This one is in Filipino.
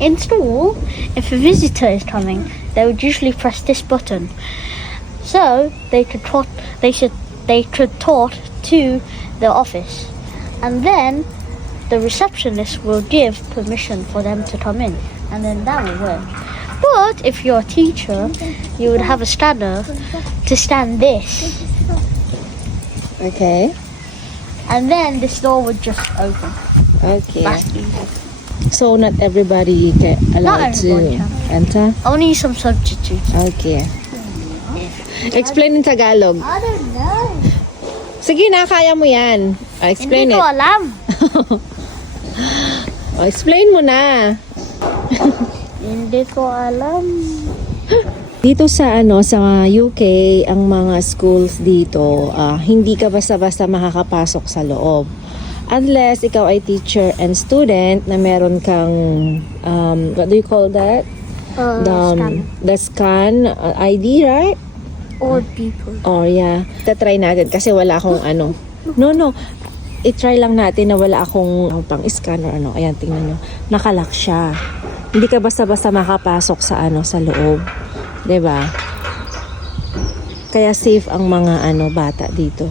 In school, if a visitor is coming, they would usually press this button. So they could trot, they should, they could talk to the office, and then the receptionist will give permission for them to come in, and then that will work. But if you're a teacher, you would have a scanner to scan this, Okay. and then this door would just open. Okay. So not everybody can allowed Not to enter? Only some substitutes. Okay. Explain in Tagalog. I don't know. Sige na, kaya mo yan. Ah, explain Hindi it. ko alam. Oh, explain mo na. Hindi ko alam. Dito sa ano sa UK, ang mga schools dito, ah, hindi ka basta-basta makakapasok sa loob. Unless ikaw ay teacher and student na meron kang um, what do you call that? Uh, The, um, scan. the scan uh, ID, right? Or people. Oh, yeah. Tatry natin kasi wala akong ano. No, no. I-try lang natin na wala akong uh, pang-scan or ano. Ayan, tingnan nyo. Nakalock siya. Hindi ka basta-basta makapasok sa ano, sa loob. ba? Kaya safe ang mga ano bata dito.